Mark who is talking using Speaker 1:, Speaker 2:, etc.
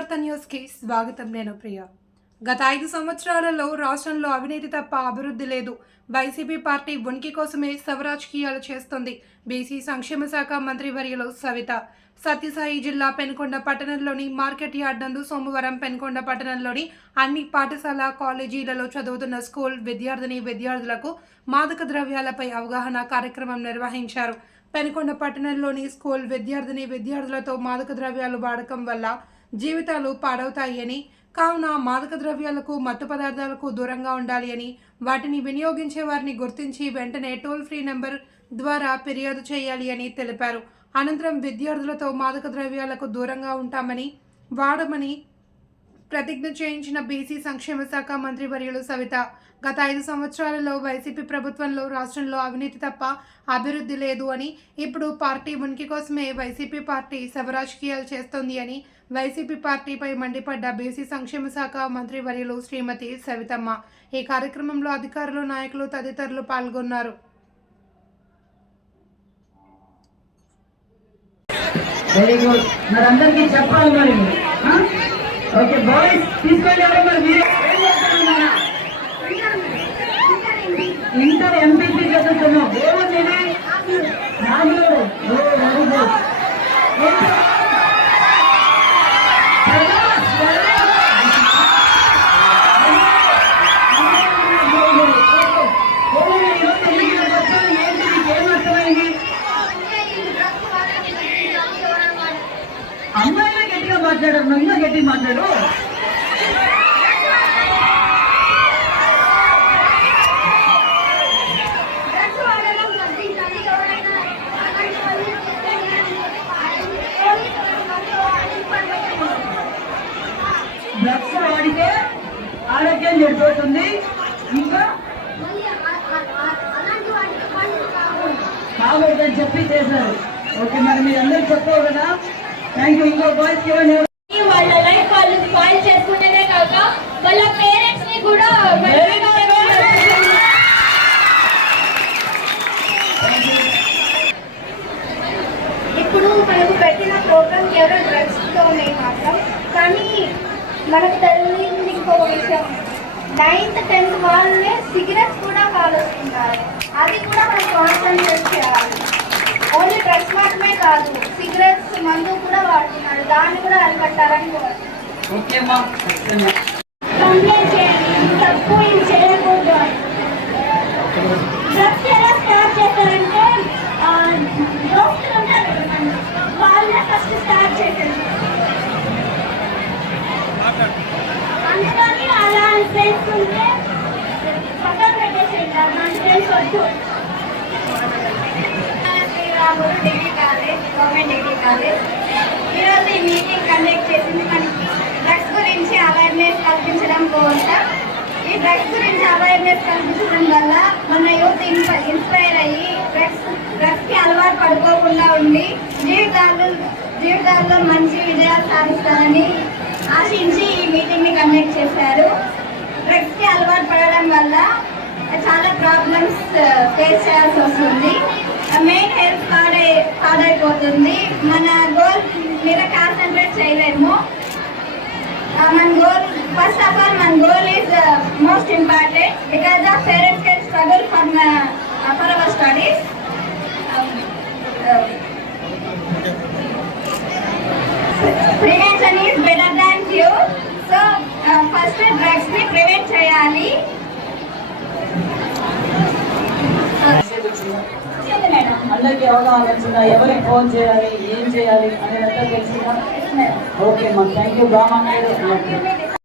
Speaker 1: వార్త న్యూస్కి స్వాగతం నేను ప్రియ. గత ఐదు సంవత్సరాలలో రాష్ట్రంలో అవినీతి తప్ప అభివృద్ధి లేదు. వైసీపీ పార్టీ ఉనికి కోసమే సవరాజకీయాలు చేస్తుంది. బీసీ సంక్షేమ శాఖ మంత్రి వర్యులు సవిత. సత్యసాయి జిల్లా పెనుకొండ పట్టణంలోని మార్కెట్ యార్డ్ నందు సోమవారం పెనుకొండ పట్టణంలోని అన్ని పాఠశాల కాలేజీలలో చదువుతున్న స్కూల్ విద్యార్థిని విద్యార్థులకు మాదక ద్రవ్యాలపై అవగాహన కార్యక్రమం నిర్వహించారు. పెనుకొండ పట్టణంలోని స్కూల్ విద్యార్థిని విద్యార్థులతో మాదక ద్రవ్యాలు వాడకం వల్ల జీవితాలు పాడవుతాయని కావున మాదక ద్రవ్యాలకు మత్తు పదార్థాలకు దూరంగా ఉండాలి అని వాటిని వినియోగించే వారిని గుర్తించి వెంటనే టోల్ ఫ్రీ నెంబర్ ద్వారా ఫిర్యాదు చేయాలి అని తెలిపారు. అనంతరం విద్యార్థులతో మాదక ద్రవ్యాలకు దూరంగా ఉంటామని వాడమని ప్రతిజ్ఞ చేయించిన బీసీ సంక్షేమ శాఖ మంత్రి వర్యులు సవిత గత ఐదు సంవత్సరాలలో వైసీపీ ప్రభుత్వంలో రాష్ట్రంలో అవినీతి తప్ప అభివృద్ధి లేదు అని ఇప్పుడు పార్టీ ఉనికి కోసమే వైసీపీ పార్టీ శవరాజకీయాలు చేస్తోంది అని వైసీపీ పార్టీపై మండిపడ్డ బీసీ సంక్షేమ శాఖ మంత్రి వర్యులు శ్రీమతి సవితమ్మ ఈ కార్యక్రమంలో అధికారులు నాయకులు తదితరులు పాల్గొన్నారు.
Speaker 2: వెరీ గుడ్ మరి అందరికీ చెప్పాలి మరి. ఓకే బాయ్స్ తీసుకెళ్ళారు మరి మీరు ఏం చేస్తారు నాన్న? ఇంటర్ ఎంపీసీ చదువుతున్నాం ఏముంది నాలుగు ఓ గట్టిగా మాట్లాడారు నన్ను గట్టిగా మాట్లాడు. చెడిపోతుంది ఇంకా కావద్దని చెప్పి చేశారు. ఓకే మరి మీరు అందరూ చెప్పవు కదా. థ్యాంక్ యూ ఇంకో బాయ్స్ ఇవ్వండి.
Speaker 3: వాళ్ళ లైఫ్ వాళ్ళు స్పాయిల్ చేసుకుంటేనే కాక వాళ్ళ పేరెంట్స్ని కూడా ఇప్పుడు మనకు పెట్టిన ప్రోగ్రామ్ కేవలం డ్రగ్స్ తోనే మాత్రం కానీ మనకు తెలియని ఇంకొక విషయం నైన్త్ టెన్త్ వాళ్ళే సిగరెట్స్ కూడా కాలుస్తున్నారు అది కూడా మనం కాన్సన్ట్రేట్ చేయాలి. ఓన్లీ డ్రగ్స్ మాత్రమే కాదు సిగరెట్స్ మందు కూడా వాడుతున్నారు. దాన్ని కూడా అరికట్టాలని కోరుతున్నాను
Speaker 2: ఓకే అమ్మా ఖచ్చితంగా.
Speaker 3: కంప్లైంట్ చేయండి తప్పు ఇది చేయకూడదు అని డ్రగ్స్ ఎలా స్టార్ట్ చేస్తారంటే ఆ, దోస్తులు ఉంటారు కదా మన, వాళ్ళే ఫస్ట్ స్టార్ట్ చేశారు అందుకని అలా ఫ్రెండ్స్ పక్కన పెట్టేసేయండి మన ఫ్రెండ్స్ వద్దు Sriramulu degree college government degree college ఈరోజు ఈ మీటింగ్ కండక్ట్ చేసింది మనకి డ్రగ్స్ గురించి అవేర్నెస్ కల్పించడం కోసం ఈ డ్రగ్స్ గురించి అవేర్నెస్ కల్పించడం వల్ల మన యూత్ ఇన్స్పైర్ అయ్యి డ్రగ్స్ డ్రగ్స్కి అలవాటు పడుకోకుండా ఉండి జీవితాలు జీవితాల్లో మంచి విజయాలు సాధిస్తారని ఆశించి ఈ మీటింగ్ని కండక్ట్ చేశారు డ్రగ్స్కి అలవాటు పడడం వల్ల చాలా ప్రాబ్లమ్స్ ఫేస్ uh, చేయాల్సి వస్తుంది. మెయిన్ హెల్త్ పాడై పాడైపోతుంది మన గోల్ మీద కాన్సన్ట్రేట్ చేయలేము. Uh, మన గోల్ ఫస్ట్ ఆఫ్ ఆల్ మన goal is most important because of parents can struggle for
Speaker 2: అందరికీ అవగాహన వచ్చిందా? ఎవరికి ఫోన్ చేయాలి? ఏం చేయాలి? అనేది అంతా తెలిసిందా ఓకే అమ్మా. థ్యాంక్ యూ బాగా